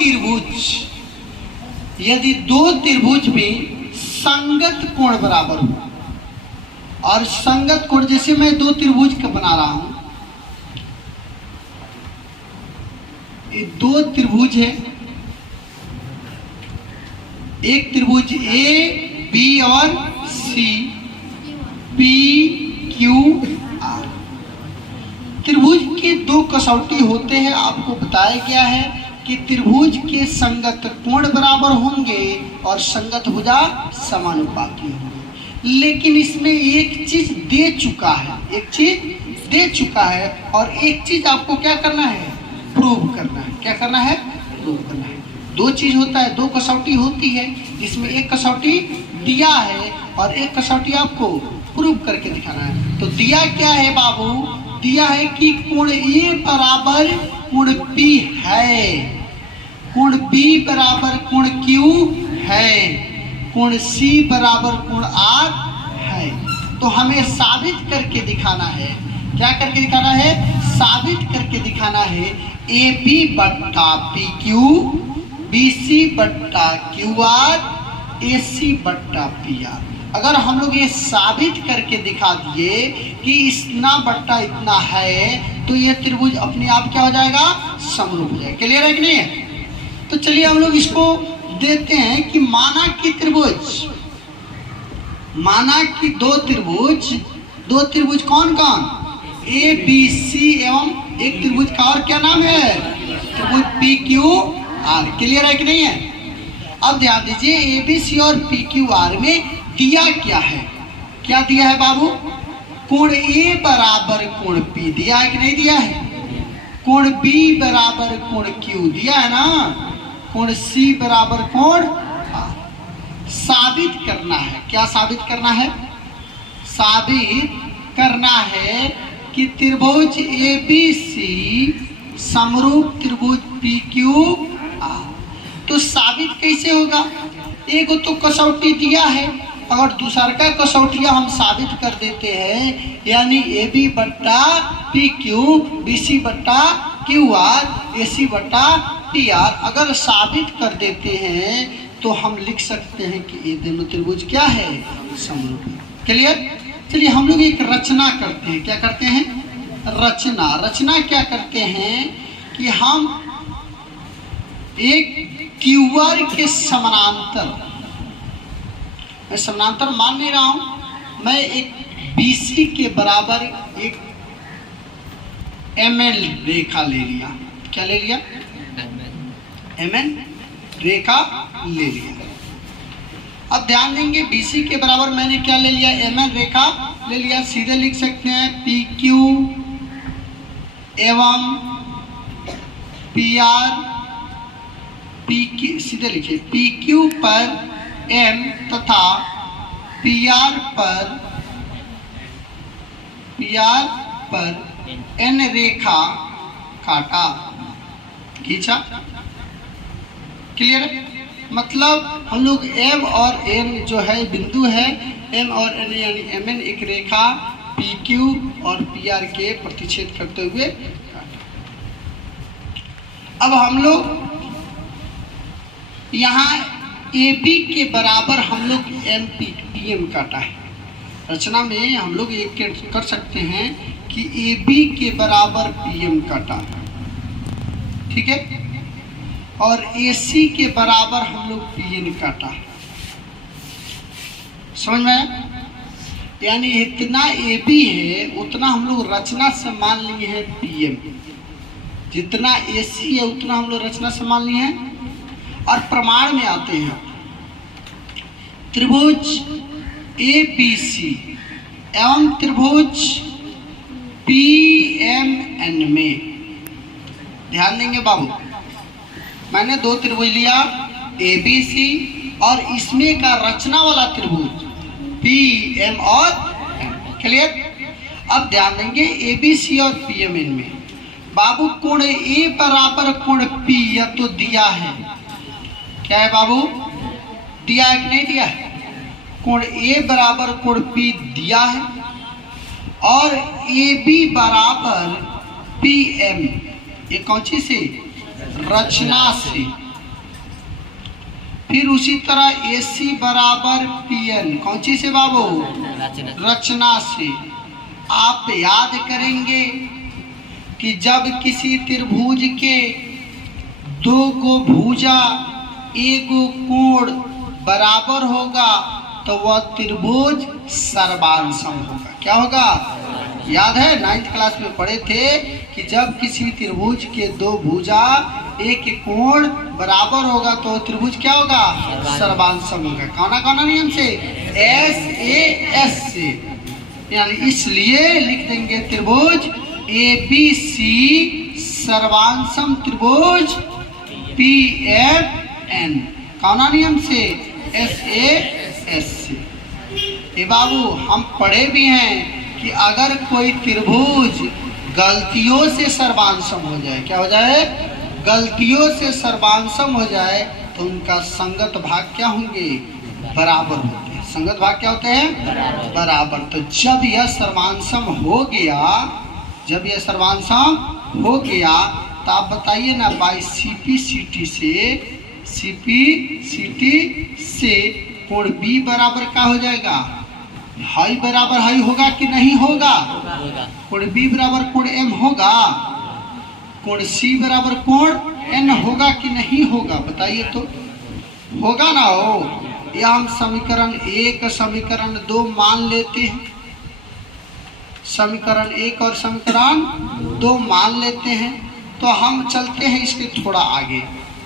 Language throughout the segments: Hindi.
त्रिभुज, यदि दो त्रिभुज में संगत कोण बराबर हो, और संगत कोण जैसे मैं दो त्रिभुज का बना रहा हूं, ये दो त्रिभुज है, एक त्रिभुज ए बी और सी, पी क्यू आर। त्रिभुज के दो कसौटी होते हैं, आपको बताया गया है कि त्रिभुज के संगत कोण बराबर होंगे और संगत भुजा समानुपाती होंगे। लेकिन इसमें एक चीज दे चुका है, एक चीज दे चुका है, और एक चीज आपको क्या करना है, प्रूव करना है। क्या करना है, प्रूव करना है। दो चीज होता है, दो कसौटी होती है, जिसमें एक कसौटी दिया है और एक कसौटी आपको प्रूव करके दिखाना है। तो दिया क्या है बाबू, दिया है कि कोण ए बराबर कोण पी है, कोण बी बराबर कोण क्यू है, कोण सी बराबर कोण आर है। तो हमें साबित करके दिखाना है, क्या करके दिखाना है, साबित करके दिखाना है ए बी बट्टा पी क्यू, बी सी बट्टा क्यू आर, ए सी बट्टा पी आर। अगर हम लोग ये साबित करके दिखा दिए कि इतना बट्टा इतना है, तो ये त्रिभुज अपने आप क्या हो जाएगा, समरूप हो जाएगा। क्लियर है कि नहीं है? तो चलिए हम लोग इसको देते हैं कि माना कि त्रिभुज, माना कि दो त्रिभुज कौन कौन, ए बी सी एवं एक त्रिभुज का और क्या नाम है, त्रिभुज पी क्यू आर। क्लियर है कि नहीं है? अब ध्यान दीजिए, ए बी सी और पी क्यू आर में दिया क्या है, क्या दिया है बाबू, कोण ए बराबर कोण पी दिया है कि नहीं दिया है, कोण बी बराबर कोण क्यू दिया है ना, कोण सी बराबर कोण आर। साबित करना है, क्या साबित करना है, साबित करना है कि त्रिभुज ए बी सी समरूप त्रिभुज पी क्यू आर। तो साबित कैसे होगा, एक तो कसौटी दिया है और दूसरा का कसौटियां हम साबित कर देते हैं, यानी ए बी बट्टा पी क्यू, बी सी बट्टा क्यू आर, ए सी बट्टा पी आर। अगर साबित कर देते हैं तो हम लिख सकते हैं कि ये दोनों त्रिभुज क्या है, समरूप। क्लियर? चलिए हम लोग एक रचना करते हैं, क्या करते हैं, रचना क्या करते हैं कि हम एक क्यू आर के समानांतर, मैं समानांतर मान नहीं रहा हूं, मैं एक BC के बराबर एक MN रेखा ले लिया। क्या ले लिया, MN रेखा ले लिया। अब ध्यान देंगे, BC के बराबर मैंने क्या ले लिया, MN रेखा ले लिया। सीधे लिख सकते हैं PQ एवं PR, PQ सीधे लिखिए, PQ पर M तथा PR पर N रेखा काटा, खींचा। क्लियर है? मतलब हम लोग M और N जो है बिंदु है, M और N यानी MN एक रेखा PQ और PR के प्रतिच्छेद करते हुए काटा। अब हम लोग यहाँ AB के बराबर हम लोग PM काटा है। रचना में हम लोग एक कर सकते हैं कि AB के बराबर PM काटा, ठीक है, और AC के बराबर हम लोग PN काटा। समझ में आया? यानी इतना AB है उतना हम लोग रचना से मान लिए हैं PM, जितना AC है उतना हम लोग रचना से मान लिए हैं। और प्रमाण में आते हैं, त्रिभुज ABC एवं त्रिभुज PMN में, ध्यान देंगे बाबू, मैंने दो त्रिभुज लिया ABC और इसमें का रचना वाला त्रिभुज PM और M। क्लियर? अब ध्यान देंगे ABC और PMN में बाबू कोण A बराबर कोण P या तो दिया है, क्या है बाबू, दिया है कि नहीं दिया है, कोण A बराबर कोण P दिया है, और AB बराबर PM, ये कौन सी से, रचना से, फिर उसी तरह AC बराबर PN, कौन सी से बाबू? रचना से। आप याद करेंगे कि जब किसी त्रिभुज के दो को भुजा एक कोण बराबर होगा तो वह त्रिभुज सर्वांसम होगा। क्या होगा? याद है 9th क्लास में पढ़े थे कि जब किसी त्रिभुज के दो भुजा एक कोण बराबर होगा तो त्रिभुज क्या होगा? सर्वांसम होगा। कौन नियम से? SAS से। यानी इसलिए लिख देंगे त्रिभुज ABC सर्वांसम त्रिभुज PFN। कौन नियम से? SAS से। ये बाबू हम पढ़े भी हैं कि अगर कोई त्रिभुज गलतियों से सर्वांसम हो जाए, क्या हो जाए? गलतियों से सर्वांसम हो जाए तो उनका संगत भाग क्या होंगे? बराबर होते हैं। संगत भाग क्या होते हैं? बराबर। तो जब यह सर्वांसम हो गया, जब यह सर्वांसम हो गया तो आप बताइए ना, बाई CP CT से कोण B बराबर क्या हो जाएगा? हाई बराबर हाई होगा कि नहीं होगा? कोण B बराबर कोण M होगा। कोण C बराबर कोण N होगा कि नहीं होगा? बताइए तो। होगा ना हो? या हम समीकरण 1 समीकरण 2 मान लेते हैं, समीकरण 1 और समीकरण 2 मान लेते हैं। तो हम चलते हैं इसके थोड़ा आगे।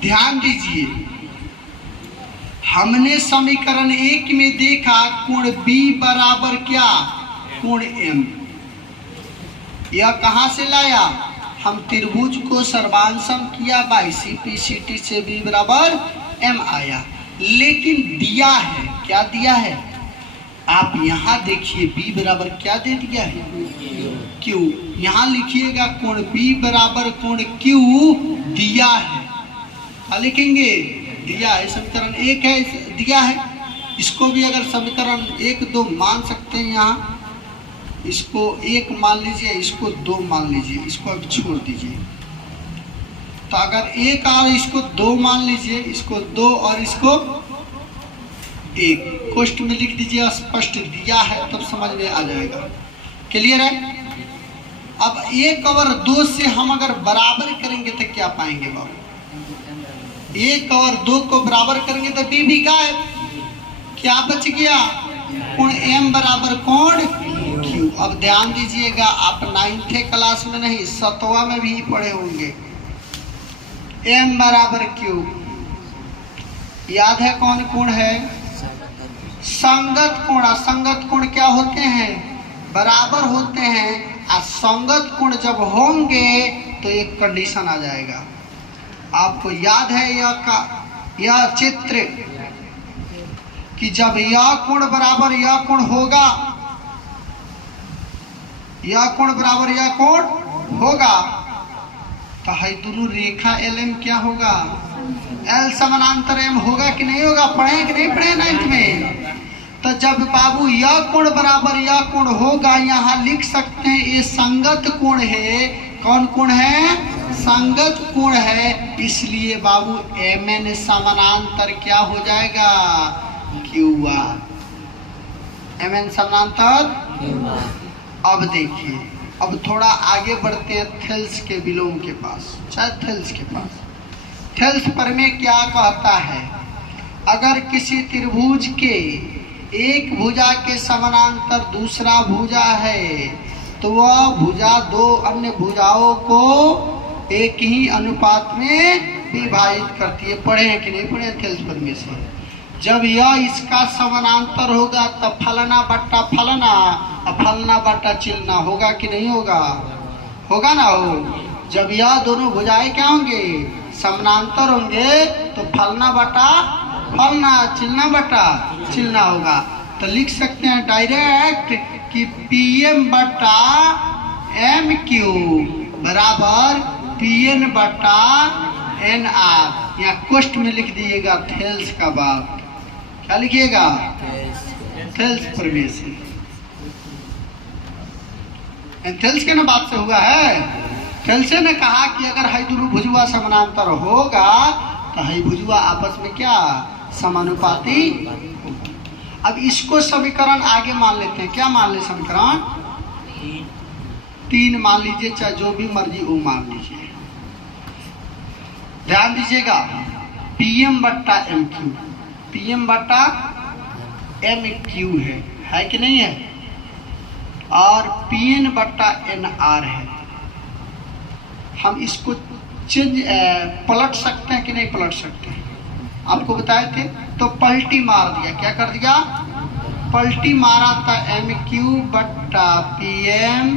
ध्यान दीजिए, हमने समीकरण 1 में देखा कोण B बराबर क्या? कोण M। यह कहाँ से लाया? हम त्रिभुज को सर्वांसम किया बाई CP CT से B बराबर M आया। लेकिन दिया है, क्या दिया है? आप यहाँ देखिए B बराबर क्या दे दिया है? Q। यहाँ लिखिएगा कोण B बराबर कोण Q दिया है। क्या लिखेंगे? दिया है। समीकरण 1 है, दिया है। इसको भी अगर समीकरण 1 2 मान सकते हैं, यहाँ इसको 1 मान लीजिए, इसको 2 मान लीजिए, इसको अब छोड़ दीजिए। तो अगर 1 और इसको 2 मान लीजिए, इसको 2 और इसको 1 कोष्ठ में लिख दीजिए, स्पष्ट दिया है, तब समझ में आ जाएगा। क्लियर है? अब 1 और 2 से हम अगर बराबर करेंगे तो क्या पाएंगे बाबू? 1 और 2 को बराबर करेंगे तो B भी गायब। क्या बच गया? कोण M बराबर कोण Q। अब ध्यान दीजिएगा, आप 9th क्लास में नहीं 7वां में भी पढ़े होंगे। M बराबर Q याद है कौन कोण है? संगत कोण। असंगत कोण क्या होते हैं? बराबर होते हैं। असंगत कोण जब होंगे तो एक कंडीशन आ जाएगा। आपको याद है यह चित्र कि जब यह कोण बराबर यह कोण होगा, यह कोण बराबर यह कोण होगा, तो है दोनों रेखा LM क्या होगा? L समानांतर M होगा कि नहीं होगा? पढ़े कि नहीं पढ़े 9th में? तो जब बाबू यह कोण बराबर यह कोण होगा, यहाँ लिख सकते हैं ये संगत कोण है। कौन कोण है? संगत कोण है। इसलिए बाबू MN समानांतर क्या हो जाएगा? QR। MN समानांतर QR। अब देखिए, अब थोड़ा आगे बढ़ते हैं थेल्स के विलोम के पास, चाहे थेल्स के पास। थेल्स प्रमेय क्या कहता है? अगर किसी त्रिभुज के एक भुजा के समानांतर दूसरा भुजा है तो वह भुजा दो अन्य भुजाओं को एक ही अनुपात में विभाजित करती है। पढ़े हैं कि नहीं पढ़े थेल्स प्रमेय से? जब यह इसका समानांतर होगा तब फलना बट्टा फलना और फलना बट्टा चिलना होगा कि नहीं होगा? होगा ना हो। जब यह दोनों भुजाएं क्या होंगे? समानांतर होंगे तो फलना बट्टा फलना, चिलना बट्टा चिलना होगा। तो लिख सकते हैं डायरेक्ट कि PM बट्टा MQ बराबर PN बट्टा NR। यहाँ कोष्ठ में लिख दीजिएगा थेल्स का बात। क्या लिखिएगा? थेल्स प्रमेय से। थेल्स के ना बात से हुआ है। थेल्स ने कहा कि अगर है दोनों भुजवा समानांतर होगा तो है भुजवा आपस में क्या समानुपाती होगा। अब इसको समीकरण आगे मान लेते हैं। क्या मान ले समीकरण? 3 मान लीजिए, चाहे जो भी मर्जी वो मान लीजिए। ध्यान दीजिएगा, PM बट्टा MQ, PM बट्टा MQ है कि नहीं है, और PN बट्टा NR है। हम इसको चेंज पलट सकते हैं कि नहीं पलट सकते हैं? आपको बताए थे तो पलटी मार दिया। क्या कर दिया? पलटी मारा था। MQ बट्टा PM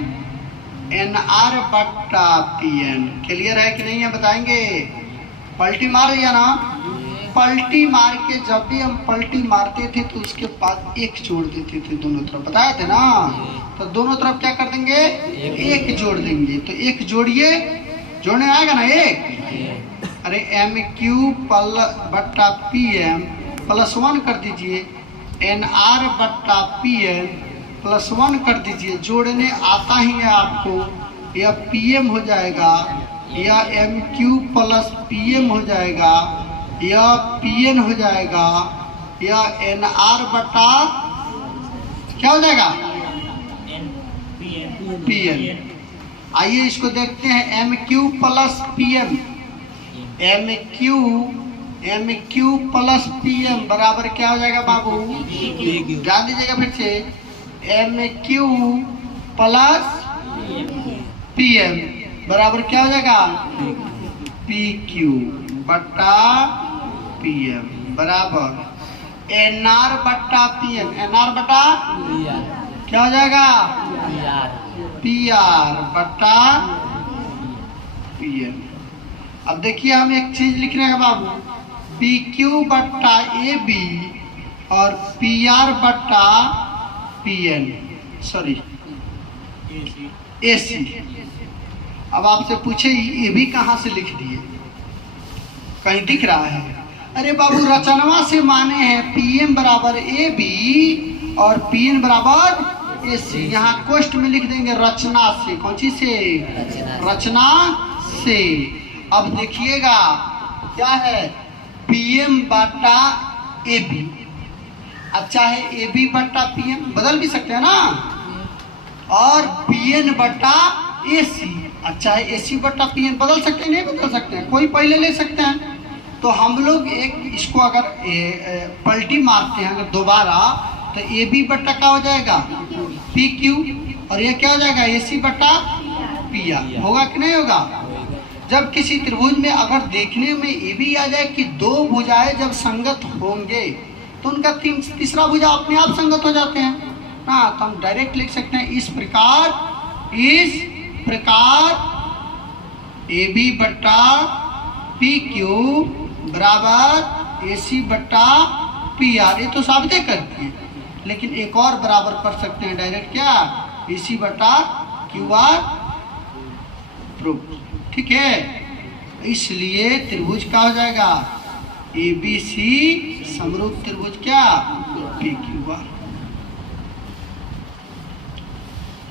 NR बट्टा PN। क्लियर है कि नहीं है बताएंगे? पलटी मार दिया ना। पलटी मार के जब भी हम पलटी मारते थे तो उसके बाद 1 जोड़ देते थे दोनों तरफ, बताए थे ना। तो दोनों तरफ क्या कर देंगे? 1 जोड़ देंगे। तो 1 जोड़िए, जोड़ने आएगा ना 1। अरे MQ बट्टा PM प्लस 1 कर दीजिए, NR बट्टा PN प्लस 1 कर दीजिए। जोड़ने आता ही है आपको, यह PM हो जाएगा, यह MQ प्लस PM हो जाएगा, यह PN हो जाएगा, यह NR बट्टा क्या हो जाएगा? PN। आइए इसको देखते हैं। MQ plus PM, MQ plus PM बराबर क्या हो जाएगा बाबू? ध्यान दीजिएगा फिर से। MQ प्लस PM बराबर क्या हो जाएगा? PQ बट्टा PM बराबर NR बट्टा PM, NR बट्टा क्या हो जाएगा? PR बट्टा PM। अब देखिए हम एक चीज लिख रहे हैं बाबू, PQ बट्टा AB और PR बट्टा PN, सॉरी AC। अब आपसे पूछे ये भी कहाँ से लिख दिए? कहीं दिख रहा है? अरे बाबू रचनवा से माने हैं PM बराबर AB और PN बराबर AC। यहाँ कोष्ट में लिख देंगे रचना से। कौन सी से? रचना से। अब देखिएगा क्या है, PM बट्टा AB। अब चाहे AB बट्टा PM बदल भी सकते हैं ना, और PN बट्टा AC। अब चाहे AC बट्टा PN बदल सकते हैं, नहीं बदल सकते हैं, कोई पहले ले सकते हैं। तो हम लोग एक इसको अगर पलटी मारते हैं अगर दोबारा, तो AB बट्टा क्या हो जाएगा? PQ, और ये क्या हो जाएगा? AC बट्टा PR। होगा कि नहीं होगा? जब किसी त्रिभुज में अगर देखने में ये भी आ जाए कि 2 भुजाएं जब संगत होंगे तो उनका तीसरा भुजा अपने आप संगत हो जाते हैं ना। तो हम डायरेक्ट लिख सकते हैं इस प्रकार AB बट्टा PQ बराबर AC बट्टा PR। ये तो साबित करती है, लेकिन एक और बराबर कर सकते हैं डायरेक्ट। क्या? AC बट्टा QR प्रूफ। ठीक है, इसलिए त्रिभुज क्या हो जाएगा? ABC समरूप त्रिभुज क्या? PQR।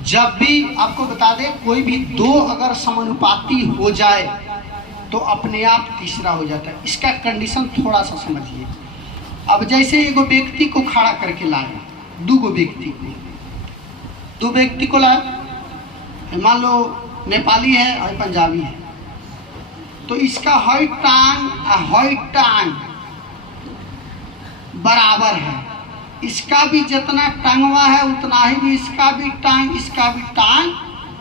जब भी आपको बता दें, कोई भी 2 अगर समानुपाती हो जाए तो अपने आप तीसरा हो जाता है। इसका कंडीशन थोड़ा सा समझिए। अब जैसे एगो व्यक्ति को खड़ा करके लाए, 2 व्यक्ति को लाए, मान लो नेपाली है और पंजाबी है, तो इसका हाइट टांग बराबर है। इसका भी जितना टांगवा है उतना ही भी इसका भी टांग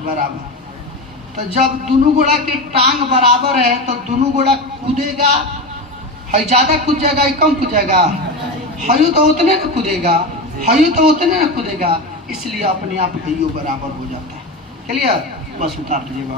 बराबर। तो जब दोनों गोड़ा की टांग बराबर है तो दोनों गोड़ा कूदेगा, है ज्यादा कूद जाएगा, कम कूद जाएगा, हयू तो उतने न कूदेगा, इसलिए अपने आप हयू बराबर हो जाता है। क्लियर? बस उतार दीजिएगा।